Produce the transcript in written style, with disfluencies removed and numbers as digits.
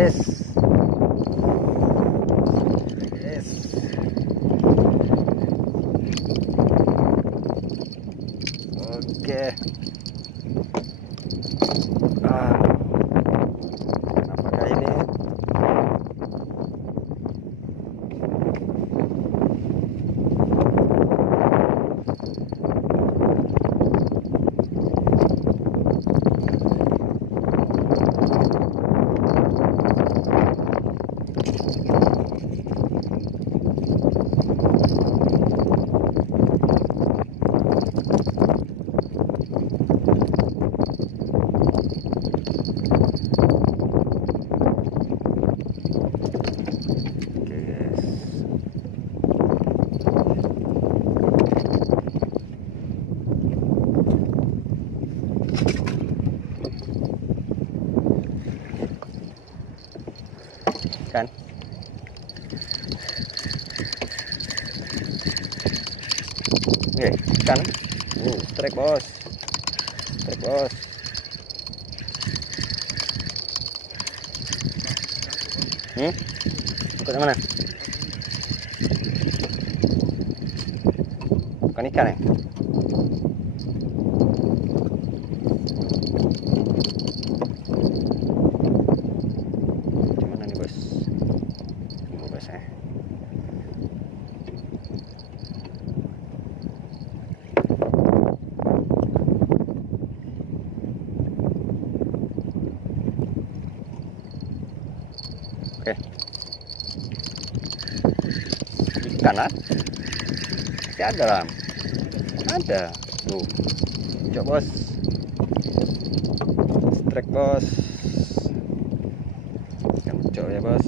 Gess. Gess. Oke. Apakah ini? Kan kan strike bos, strike bos. Ikut mana? Bukan ikan ya? Gimana nih bos? Tunggu bos ya. Oke. Ikan masih ada lah. Ada. Tuh. Coba bos. Strike bos. Ikan cok ya bos.